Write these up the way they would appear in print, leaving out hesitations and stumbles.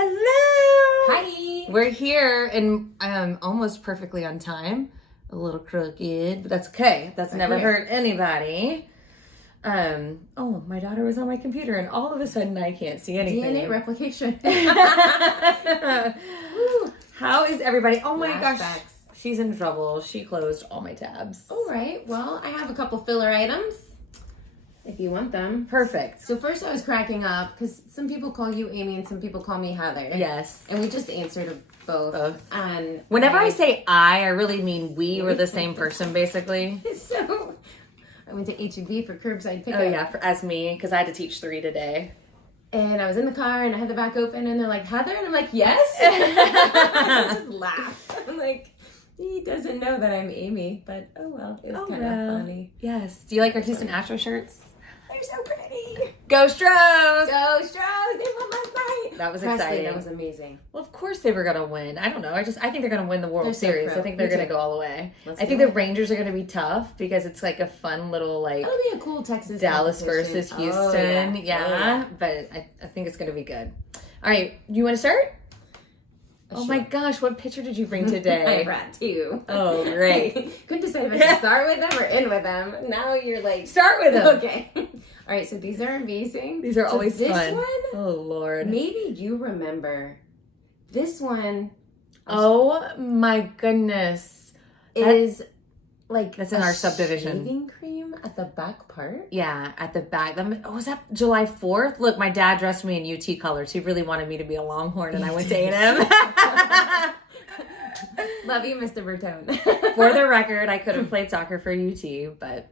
Hello! Hi! We're here and almost perfectly on time. A little crooked, but that's okay. That's never hurt anybody. Oh, my daughter was on my computer and all of a sudden I can't see anything. DNA replication. How is everybody? Oh my Flashbacks. gosh. She's in trouble. She closed all my tabs. All right. Well, I have a couple filler items if you want them. Perfect. So first I was cracking up because some people call you Amy and some people call me Heather. Yes. And we just answered both. And whenever I say I really mean we were the same person, basically. So I went to HEB for curbside pickup. Oh yeah, as me, because I had to teach 3 today. And I was in the car and I had the back open and they're like, Heather? And I'm like, yes. I just laughed. I'm like, he doesn't know that I'm Amy, but oh well, it's kind of funny. Yes. Do you like our Houston Astros shirts? They're so pretty. Go Stros! Go Stros! They won last night. That was Presley, exciting. That was amazing. Well, of course they were going to win. I don't know. I think they're going to win the World Series. I think they're going to go all the way. I think the Rangers are going to be tough because it's like a fun little like It'll be a cool Texas Dallas versus Houston. Yeah. But I think it's going to be good. All right. You want to start? Oh my gosh, what picture did you bring today? I brought 2. Oh, great. Couldn't decide if I should start with them or end with them. Now you're like... Start with them. Okay. All right, so these are amazing. These are always this fun. One, oh, Lord. maybe you remember. This one... Oh, my goodness. Is like... That's in our subdivision. Shaving cream at the back part? Yeah, at the back. Was that July 4th? Look, my dad dressed me in UT colors. He really wanted me to be a Longhorn, and I went to A&M. Love you, Mr. Bertone. For the record, I could have played soccer for UT, but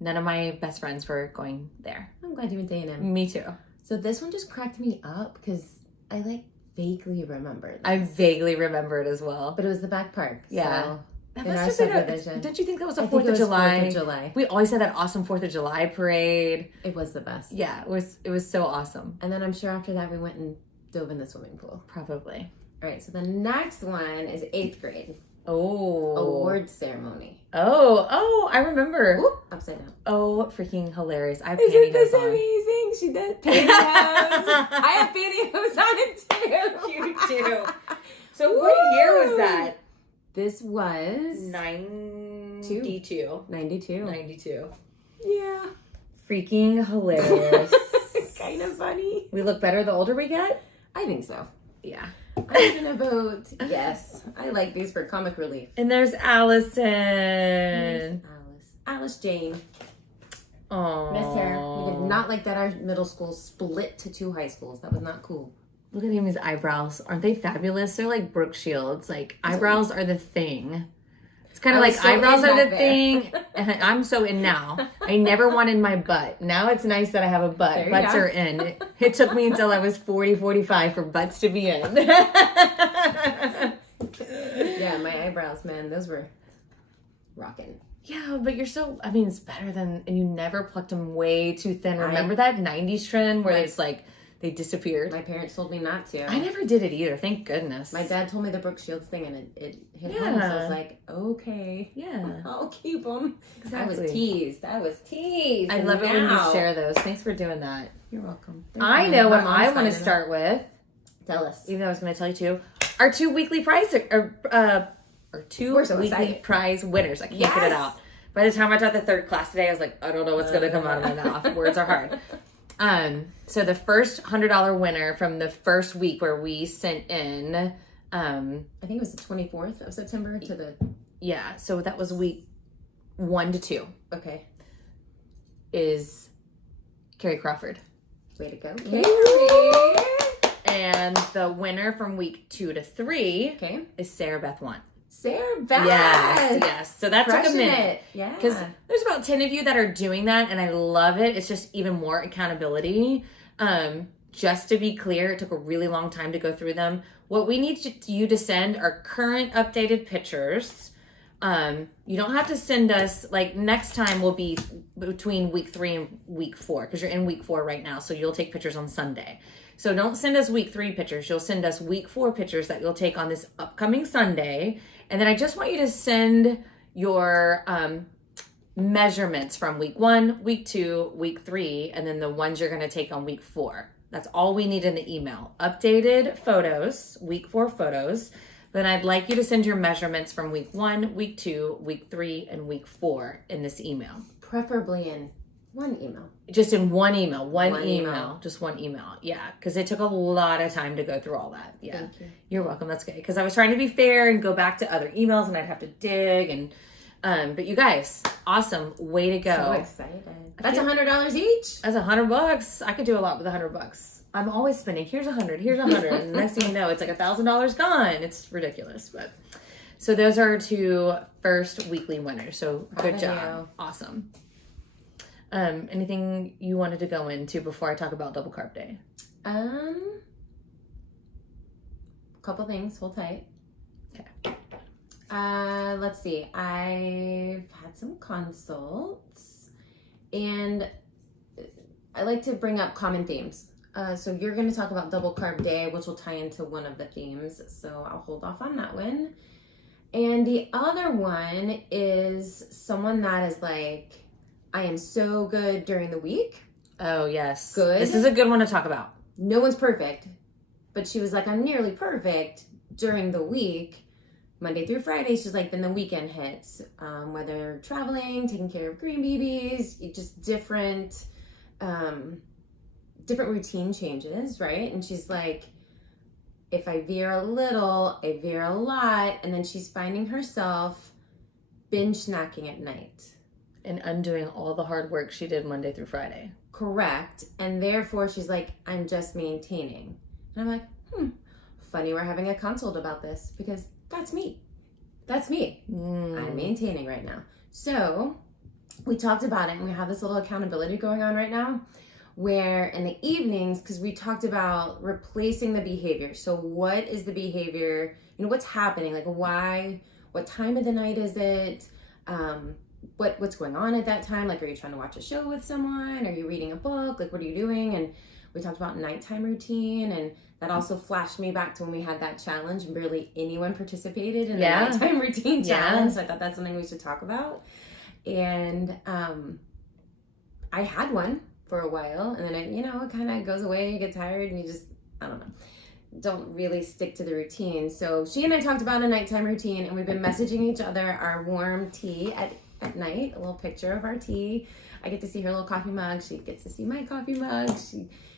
none of my best friends were going there. I'm glad you went to A&M. Me too. So this one just cracked me up because I like vaguely remember this. I vaguely remember it as well. But it was the back park. Yeah. So That in must our have been subdivision. Don't you think that was a I think 4th it of was July? 4th of July. We always had that awesome 4th of July parade. It was the best. Yeah, it was so awesome. And then I'm sure after that we went and dove in the swimming pool. Probably. All right, so the next one is 8th grade. Oh. Award ceremony. Oh, I remember. Oop, upside down. Oh, freaking hilarious. I have Isn't pantyhose this on. amazing? She did pantyhose. I have pantyhose on it too. You do. So what year was that? This was 92. 92. Yeah. Freaking hilarious. Kind of funny. We look better the older we get? I think so. Yeah. I'm thinking about, yes, I like these for comic relief. And there's Allison. Alice Jane. Oh. Miss her. We did not like that our middle school split to 2 high schools. That was not cool. Look at Amy's eyebrows. Aren't they fabulous? They're like Brooke Shields. Like, eyebrows are the thing. It's kind of like so eyebrows in are the back thing. I'm so in now. I never wanted my butt. Now it's nice that I have a butt. There you Butts go. are in. It took me until I was 40, 45 for butts to be in. Yeah, my eyebrows, man, those were rocking. Yeah, but you're so, it's better than, and you never plucked them way too thin. Remember that 90s trend where it's like, they disappeared? My parents told me not to. I never did it either, thank goodness. My dad told me the Brooke Shields thing and it hit home, so I was like, okay. Yeah. I'll keep them. Exactly. I was teased. I love it when you share those. Thanks for doing that. You're welcome. I know what I want to start with. Tell us. Even though I was going to tell you too. Our 2 weekly prize, or 2 We're so weekly excited. prize winners. I can't get it out. By the time I taught the 3rd class today, I was like, I don't know what's going to come out of my mouth. Words are hard. So the first $100 winner from the first week where we sent in, I think it was the 24th of September to the... Yeah, so that was week 1 to 2. Okay. Is Carrie Crawford. Way to go, Carrie. And the winner from week 2 to 3 is Sarah Beth Want. Sarah Beth. Yes. So that took a minute. Yeah. Because there's about 10 of you that are doing that, and I love it. It's just even more accountability. Just to be clear, it took a really long time to go through them. What we need you to send are current updated pictures. You don't have to send us, like, next time will be between week 3 and week 4, because you're in week 4 right now, so you'll take pictures on Sunday. So don't send us week 3 pictures. You'll send us week 4 pictures that you'll take on this upcoming Sunday. And then I just want you to send your measurements from week 1, week 2, week 3, and then the ones you're going to take on week 4. That's all we need in the email. Updated photos, week 4 photos. Then I'd like you to send your measurements from week 1, week 2, week 3, and week 4 in this email. Preferably in one email. Just in one email. One email. Just one email. Yeah, because it took a lot of time to go through all that. Yeah. Thank you. You're welcome. That's good. Because I was trying to be fair and go back to other emails and I'd have to dig and but you guys, awesome. Way to go. So excited. That's $100 each. That's $100. I could do a lot with $100. I'm always spending. Here's 100. Here's 100. And the next thing you know, it's like $1,000 gone. It's ridiculous. But so those are our 2 first weekly winners. So good job. Awesome. Anything you wanted to go into before I talk about double carb day? Couple things. Hold tight. Okay. Let's see. I've had some consults, and I like to bring up common themes. So you're going to talk about double carb day, which will tie into one of the themes. So I'll hold off on that one. And the other one is someone that is like, I am so good during the week. Oh, yes. Good. This is a good one to talk about. No one's perfect. But she was like, I'm nearly perfect during the week. Monday through Friday, she's like, then the weekend hits. Whether traveling, taking care of green babies, just different routine changes, right? And she's like, if I veer a little, I veer a lot. And then she's finding herself binge snacking at night. And undoing all the hard work she did Monday through Friday. Correct. And therefore, she's like, I'm just maintaining. And I'm like, funny we're having a consult about this because that's me. That's me. I'm maintaining right now. So we talked about it and we have this little accountability going on right now where in the evenings, because we talked about replacing the behavior. So what is the behavior? You know, what's happening? Like why, what time of the night is it? What's going on at that time? Like, are you trying to watch a show with someone? Are you reading a book? Like, what are you doing? And we talked about nighttime routine, and that also flashed me back to when we had that challenge and barely anyone participated in the nighttime routine challenge. So I thought that's something we should talk about. And I had one for a while, and then it kind of goes away. You get tired, and you just, I don't know, don't really stick to the routine. So she and I talked about a nighttime routine, and we've been messaging each other our warm tea at night, a little picture of our tea. I get to see her little coffee mug. She gets to see my coffee mug.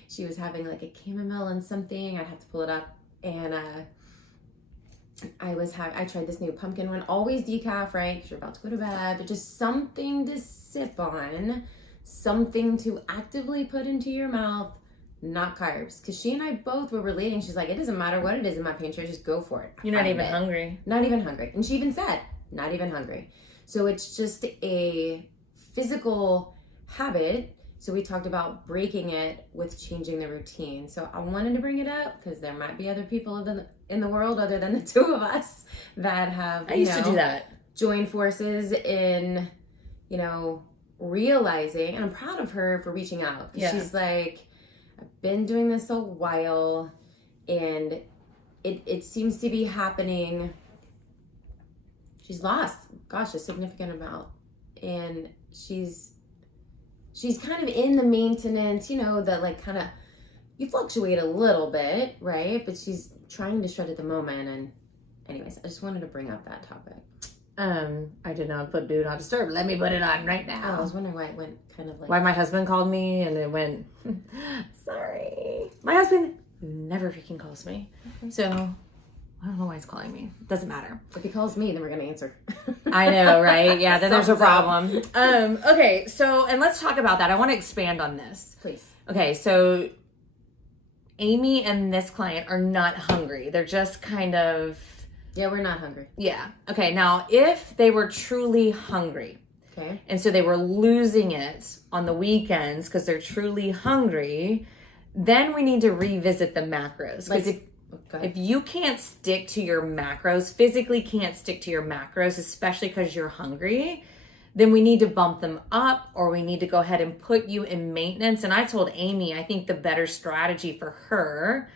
She was having like a chamomile and something. I'd have to pull it up. And I tried this new pumpkin one. Always decaf, right? Because you're about to go to bed. But just something to sip on. Something to actively put into your mouth. Not carbs. Because she and I both were relating. She's like, it doesn't matter what it is in my pantry. Just go for it. You're not even hungry. Not even hungry. And she even said, not even hungry. So it's just a physical habit. So we talked about breaking it with changing the routine. So I wanted to bring it up because there might be other people in the world other than the two of us that have, I used to do that. Joined forces in, realizing, and I'm proud of her for reaching out. Yeah. She's like, I've been doing this a while and it seems to be happening. She's lost, a significant amount. And she's kind of in the maintenance, that like kind of, you fluctuate a little bit, right? But she's trying to shred at the moment. And anyways, I just wanted to bring up that topic. I did not put do not disturb. Let me put it on right now. Oh, I was wondering why it went kind of like. Why my husband called me and it went, sorry. My husband never freaking calls me. Okay. So I don't know why he's calling me. Doesn't matter. If he calls me, then we're going to answer. I know, right? Yeah, then there's a problem. Okay, so, and let's talk about that. I want to expand on this. Please. Okay, so Amy and this client are not hungry. They're just kind of... Yeah, we're not hungry. Yeah. Okay, now, if they were truly hungry, okay, and so they were losing it on the weekends because they're truly hungry, then we need to revisit the macros. Because if you can't stick to your macros, physically can't stick to your macros, especially because you're hungry, then we need to bump them up or we need to go ahead and put you in maintenance. And I told Amy, I think the better strategy for her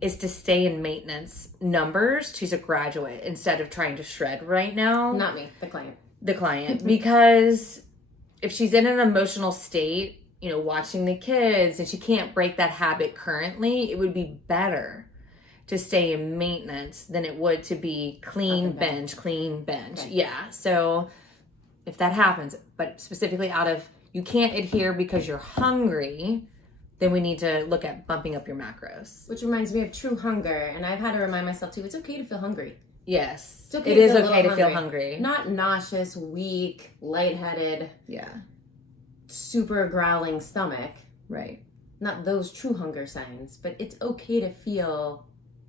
is to stay in maintenance numbers. She's a graduate instead of trying to shred right now. Not me, the client. The client. Because if she's in an emotional state watching the kids and she can't break that habit currently, it would be better to stay in maintenance than it would to be clean binge. Okay. Yeah. So if that happens, but specifically you can't adhere because you're hungry, then we need to look at bumping up your macros. Which reminds me of true hunger. And I've had to remind myself too, it's okay to feel hungry. Yes. It's okay it is okay to feel hungry. Not nauseous, weak, lightheaded. Yeah. Super growling stomach. Right. Not those true hunger signs, but it's okay to feel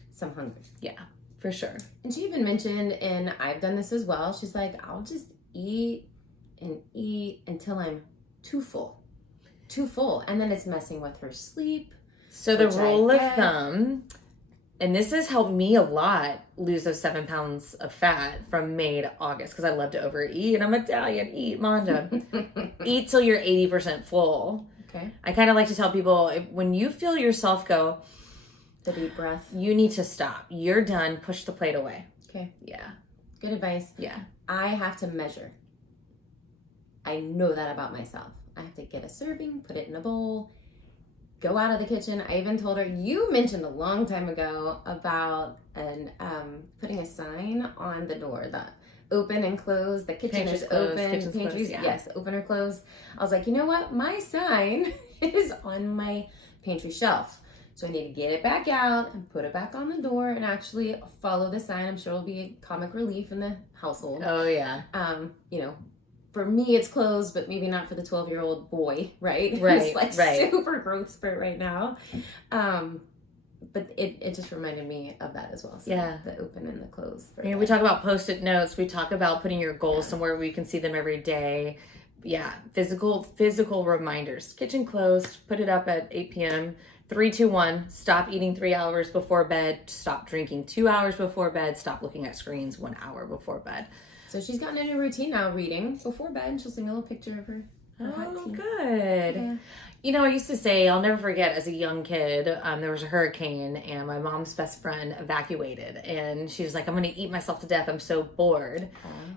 some hunger. Yeah, for sure. And she even mentioned, and I've done this as well, she's like, I'll just eat and eat until I'm too full. And then it's messing with her sleep. So the rule of thumb, and this has helped me a lot lose those 7 pounds of fat from May to August, because I love to overeat and I'm Italian. Eat, manja. Eat till you're 80% full. Okay. I kind of like to tell people, when you feel yourself go, the deep breath, you need to stop. You're done. Push the plate away. Okay. Yeah. Good advice. Yeah. I have to measure. I know that about myself. I have to get a serving, put it in a bowl, go out of the kitchen. I even told her, you mentioned a long time ago about putting a sign on the door, the open and close. The kitchen is open. Pantries, yes, open or closed. I was like, you know what? My sign is on my pantry shelf. So I need to get it back out and put it back on the door and actually follow the sign. I'm sure it'll be a comic relief in the household. Oh, yeah. For me, it's closed, but maybe not for the 12-year-old boy, right? Right, It's super growth spurt right now. But it just reminded me of that as well. So yeah. The open and the close. We talk about Post-it notes. We talk about putting your goals somewhere where you can see them every day. Yeah. Physical reminders. Kitchen closed. Put it up at 8 p.m. 3, 2, 1. Stop eating 3 hours before bed. Stop drinking 2 hours before bed. Stop looking at screens 1 hour before bed. So she's gotten a new routine now, reading before bed. She'll sing a little picture of her hot tea. Good. Yeah. I used to say, I'll never forget, as a young kid, there was a hurricane and my mom's best friend evacuated. And she was like, I'm going to eat myself to death. I'm so bored.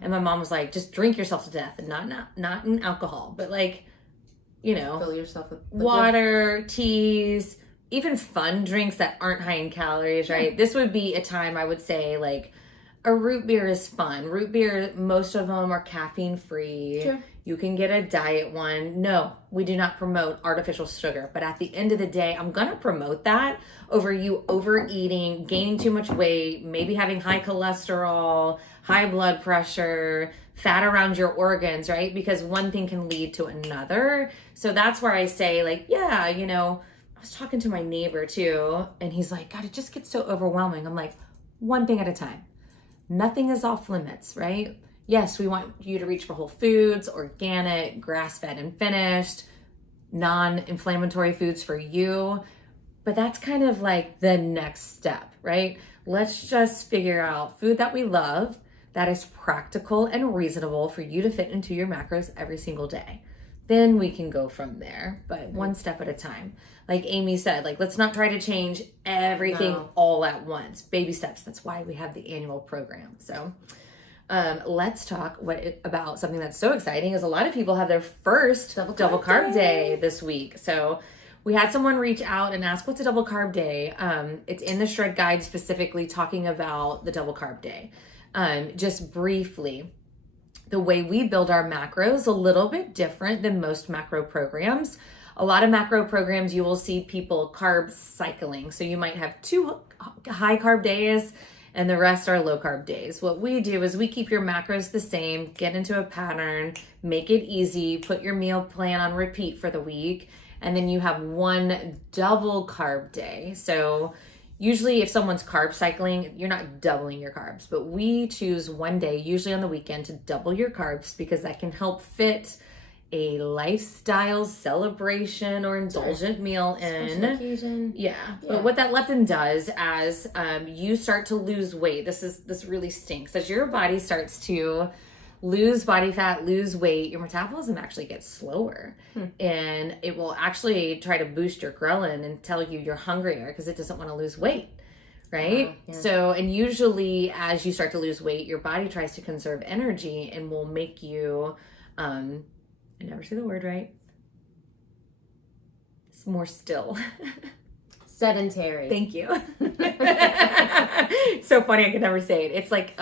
And my mom was like, just drink yourself to death. And not in alcohol, but fill yourself with water, teas, even fun drinks that aren't high in calories, right? Yeah. This would be a time I would say, a root beer is fun. Root beer, most of them are caffeine free. Sure. You can get a diet one. No, we do not promote artificial sugar. But at the end of the day, I'm going to promote that over you overeating, gaining too much weight, maybe having high cholesterol, high blood pressure, fat around your organs, right? Because one thing can lead to another. So that's where I say, I was talking to my neighbor too, and he's like, God, it just gets so overwhelming. I'm like, one thing at a time. Nothing is off limits, right? Yes, we want you to reach for whole foods, organic, grass-fed and finished, non-inflammatory foods for you. But that's kind of like the next step, right? Let's just figure out food that we love that is practical and reasonable for you to fit into your macros every single day. Then we can go from there, but one step at a time. Like Amy said, let's not try to change everything all at once. Baby steps. That's why we have the annual program. So let's talk about something that's so exciting is a lot of people have their first double carb day this week. So we had someone reach out and ask, what's a double carb day? It's in the Shred Guide specifically talking about the double carb day. Just briefly, the way we build our macros a little bit different than most macro programs. A lot of macro programs, you will see people carb cycling. So you might have 2 high carb days and the rest are low carb days. What we do is we keep your macros the same, get into a pattern, make it easy, put your meal plan on repeat for the week, and then you have 1 double carb day. So usually if someone's carb cycling, you're not doubling your carbs, but we choose 1 day, usually on the weekend, to double your carbs because that can help fit a lifestyle celebration or indulgent meal in. Special occasion. Yeah. But what that leptin does as you start to lose weight, this really stinks. As your body starts to lose body fat, lose weight, your metabolism actually gets slower. And it will actually try to boost your ghrelin and tell you you're hungrier because it doesn't want to lose weight. Right? So, and usually as you start to lose weight, your body tries to conserve energy and will make you, I never say the word right. more still. Sedentary. Thank you. It's so funny, I can never say it. It's like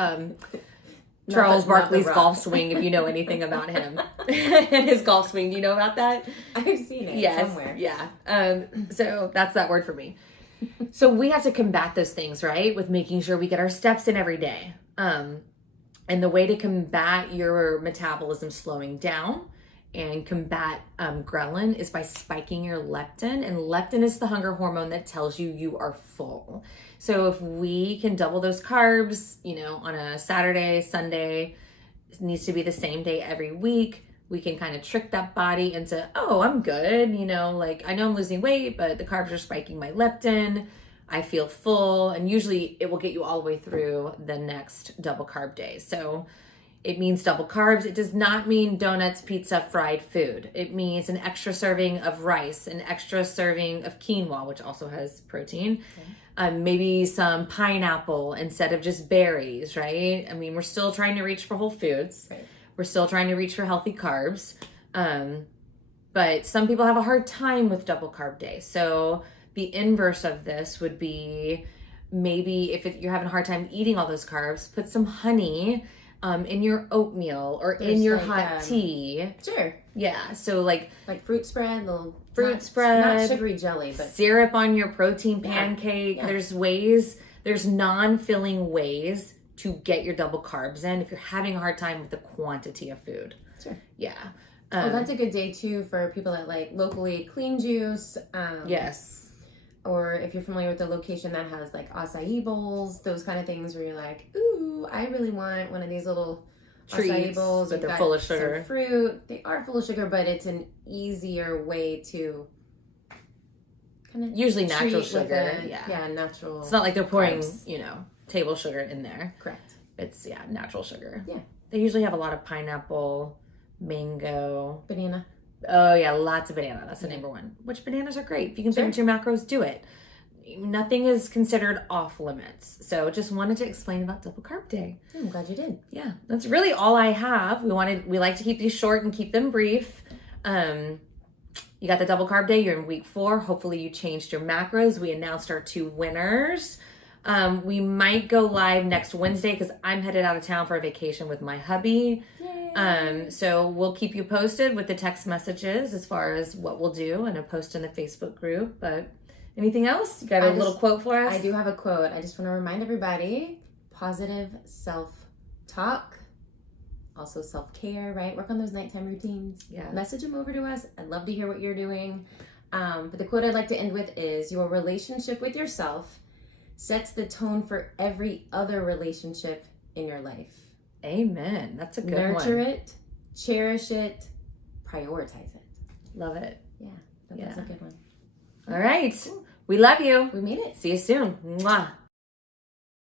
Charles Barkley's golf swing, if you know anything about him. And his golf swing, do you know about that? I've seen it somewhere. Yeah. So that's that word for me. So we have to combat those things, right? With making sure we get our steps in every day. And the way to combat your metabolism slowing down and combat ghrelin is by spiking your leptin. And leptin is the hunger hormone that tells you you are full. So if we can double those carbs, on a Saturday, Sunday, it needs to be the same day every week. We can kind of trick that body into, oh, I'm good. Like I know I'm losing weight, but the carbs are spiking my leptin. I feel full. And usually it will get you all the way through the next double carb day. So it means double carbs. It does not mean donuts, pizza, fried food. It means an extra serving of rice, an extra serving of quinoa, which also has protein. Okay. Maybe some pineapple instead of just berries, right? I mean, we're still trying to reach for whole foods. Right. We're still trying to reach for healthy carbs. But some people have a hard time with double carb days. So the inverse of this would be maybe if you're having a hard time eating all those carbs, put some honey in your oatmeal or in your hot tea. Sure. Yeah. So like fruit spread, spread, not sugary jelly, but syrup on your protein pancake. Yeah. There's non-filling ways to get your double carbs in if you're having a hard time with the quantity of food. Sure. Yeah. That's a good day too for people that like locally clean juice. Yes. Or if you're familiar with the location that has like acai bowls, those kind of things where you're like, ooh, I really want one of these little treats, acai bowls. but they're full of sugar. Some fruit. They are full of sugar, but it's an easier way to kind of usually natural sugar. Yeah, natural. It's not like they're pouring, carbs. Table sugar in there. Correct. It's natural sugar. Yeah. They usually have a lot of pineapple, mango, banana. Oh yeah, lots of banana. That's the number one. Which bananas are great. If you can fit into your macros, do it. Nothing is considered off limits. So just wanted to explain about double carb day. I'm glad you did. Yeah, that's really all I have. We like to keep these short and keep them brief. You got the double carb day. You're in week 4. Hopefully you changed your macros. We announced our 2 winners. We might go live next Wednesday because I'm headed out of town for a vacation with my hubby. Yay. So we'll keep you posted with the text messages as far as what we'll do and a post in the Facebook group. But anything else? You got a little quote for us? I do have a quote. I just want to remind everybody, positive self-talk, also self-care, right? Work on those nighttime routines. Yeah. Message them over to us. I'd love to hear what you're doing. But the quote I'd like to end with is, your relationship with yourself sets the tone for every other relationship in your life. Amen. That's a good one. Nurture it, cherish it, prioritize it. Love it. Yeah, that's a good one. All right. Cool. We love you. We made it. See you soon. Mwah.